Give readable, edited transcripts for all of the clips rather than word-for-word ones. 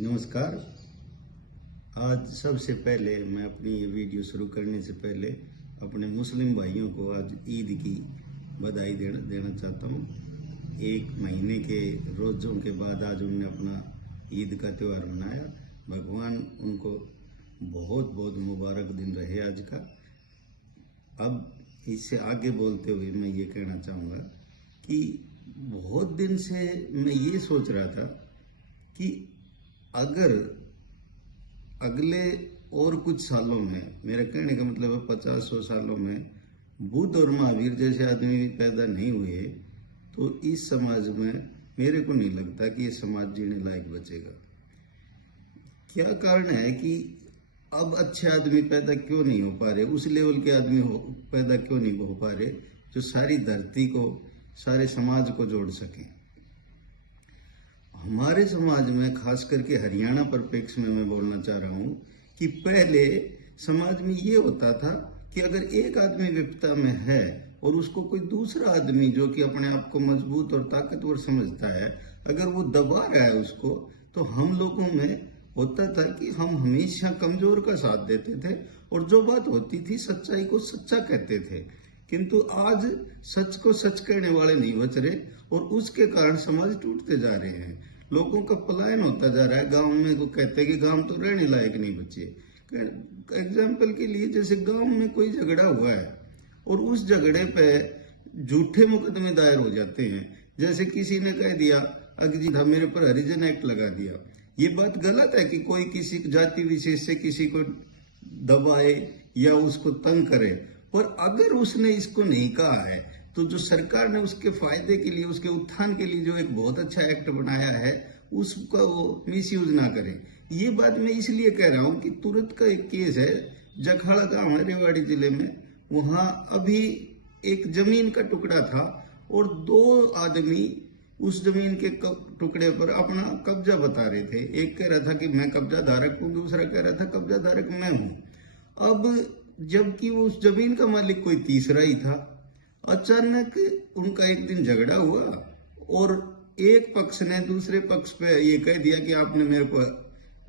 नमस्कार। आज सबसे पहले मैं अपनी ये वीडियो शुरू करने से पहले अपने मुस्लिम भाइयों को आज ईद की बधाई देना चाहता हूँ। एक महीने के रोज़ों के बाद आज उन्होंने अपना ईद का त्यौहार मनाया। भगवान उनको बहुत बहुत मुबारक दिन रहे आज का। अब इससे आगे बोलते हुए मैं ये कहना चाहूँगा कि बहुत दिन से मैं ये सोच रहा था कि अगर अगले और कुछ सालों में, मेरा कहने का मतलब है 50-100 सालों में बुद्ध और महावीर जैसे आदमी पैदा नहीं हुए तो इस समाज में मेरे को नहीं लगता कि ये समाज जीने लायक बचेगा। क्या कारण है कि अब अच्छे आदमी पैदा क्यों नहीं हो पा रहे, उस लेवल के आदमी पैदा क्यों नहीं हो पा रहे जो सारी धरती को, सारे समाज को जोड़ सके। हमारे समाज में, खास करके हरियाणा परिप्रेक्ष्य में मैं बोलना चाह रहा हूँ कि पहले समाज में ये होता था कि अगर एक आदमी विपदा में है और उसको कोई दूसरा आदमी जो कि अपने आप को मजबूत और ताकतवर समझता है, अगर वो दबा रहा है उसको, तो हम लोगों में होता था कि हम हमेशा कमजोर का साथ देते थे और जो बात होती थी सच्चाई को सच्चा कहते थे। किंतु आज सच को सच कहने वाले नहीं बच रहे और उसके कारण समाज टूटते जा रहे हैं। लोगों का पलायन होता जा रहा है। गांव में को कहते हैं कि गांव तो रहने लायक नहीं बचे। एग्जाम्पल के लिए, जैसे गांव में कोई झगड़ा हुआ है और उस झगड़े पे झूठे मुकदमे दायर हो जाते हैं। जैसे किसी ने कह दिया अजीत मेरे पर हरिजन एक्ट लगा दिया। ये बात गलत है कि कोई किसी जाति विशेष से किसी को दबाए या उसको तंग करे, पर अगर उसने इसको नहीं कहा है तो जो सरकार ने उसके फायदे के लिए, उसके उत्थान के लिए जो एक बहुत अच्छा एक्ट बनाया है उसका वो मिसयूज ना करे। ये बात मैं इसलिए कह रहा हूँ कि तुरंत का एक केस है, जखाड़ा गांव है रेवाड़ी जिले में। वहां अभी एक जमीन का टुकड़ा था और दो आदमी उस जमीन के टुकड़े पर अपना कब्जा बता रहे थे। एक कह रहा था कि मैं कब्जा धारक हूँ, दूसरा कह रहा था कब्जा धारक मैं हूँ। अब जबकि वो उस जमीन का मालिक कोई तीसरा ही था। अचानक उनका एक दिन झगड़ा हुआ और एक पक्ष ने दूसरे पक्ष पे ये कह दिया कि आपने मेरे को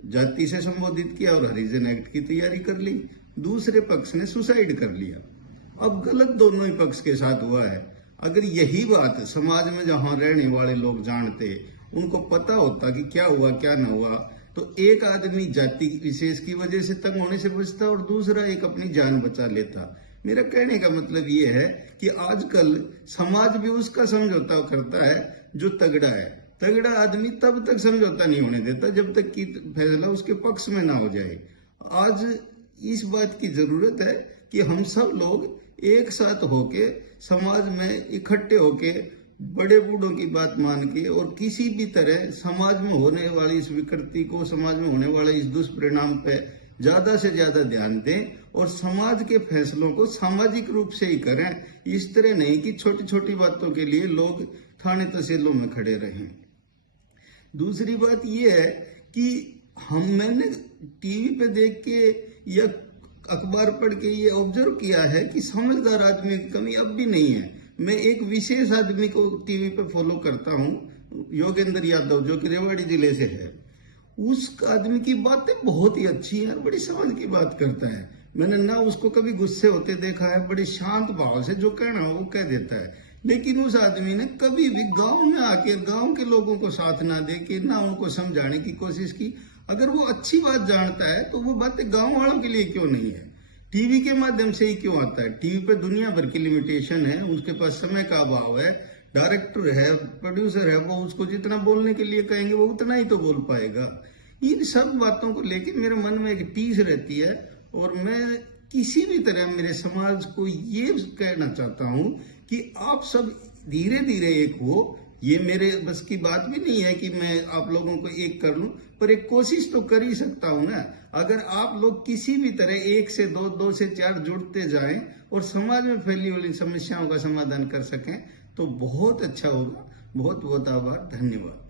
जाति से संबोधित किया और हरिजन एक्ट की तैयारी कर ली। दूसरे पक्ष ने सुसाइड कर लिया। अब गलत दोनों ही पक्ष के साथ हुआ है। अगर यही बात समाज में जहां रहने वाले लोग जानते, उनको पता होता कि क्या हुआ क्या न हुआ, तो एक आदमी जाति विशेष की वजह से तंग होने से बचता और दूसरा एक अपनी जान बचा लेता। मेरा कहने का मतलब ये है कि आजकल समाज भी उसका समझौता करता है जो तगड़ा है। तगड़ा आदमी तब तक समझौता नहीं होने देता जब तक कि फैसला उसके पक्ष में ना हो जाए। आज इस बात की जरूरत है कि हम सब लोग एक साथ होके समाज में इकट्ठे होके बड़े बूढ़ों की बात मान के और किसी भी तरह समाज में होने वाली इस विकृति को, समाज में होने वाले इस दुष्परिणाम पे ज्यादा से ज्यादा ध्यान दें और समाज के फैसलों को सामाजिक रूप से ही करें। इस तरह नहीं कि छोटी छोटी बातों के लिए लोग थाने तहसीलों में खड़े रहें। दूसरी बात यह है कि मैंने टीवी पे देख के या अखबार पढ़ के ये ऑब्जर्व किया है कि समझदार आदमी की कमी अब भी नहीं है। मैं एक विशेष आदमी को टीवी पे फॉलो करता हूँ, योगेंद्र यादव, जो कि रेवाड़ी जिले से है। उस आदमी की बातें बहुत ही अच्छी है, बड़ी समझ की बात करता है। मैंने ना उसको कभी गुस्से होते देखा है, बड़े शांत भाव से जो कहना हो वो कह देता है। लेकिन उस आदमी ने कभी भी गांव में आके गांव के लोगों को साथ ना दे के ना उनको समझाने की कोशिश की। अगर वो अच्छी बात जानता है तो वो बातें गांव वालों के लिए क्यों नहीं है, टीवी के माध्यम से ही क्यों आता है। टीवी पे दुनिया भर की लिमिटेशन है, उसके पास समय का अभाव है, डायरेक्टर है, प्रोड्यूसर है, वो उसको जितना बोलने के लिए कहेंगे वो उतना ही तो बोल पाएगा। इन सब बातों को लेकर मेरे मन में एक टीस रहती है और मैं किसी भी तरह मेरे समाज को ये कहना चाहता हूँ कि आप सब धीरे धीरे एक हो। ये मेरे बस की बात भी नहीं है कि मैं आप लोगों को एक कर लूं, पर एक कोशिश तो कर ही सकता हूं ना। अगर आप लोग किसी भी तरह 1 से 2, 2 से 4 जुड़ते जाएं और समाज में फैली वाली समस्याओं का समाधान कर सकें तो बहुत अच्छा होगा। बहुत बहुत आभार, धन्यवाद।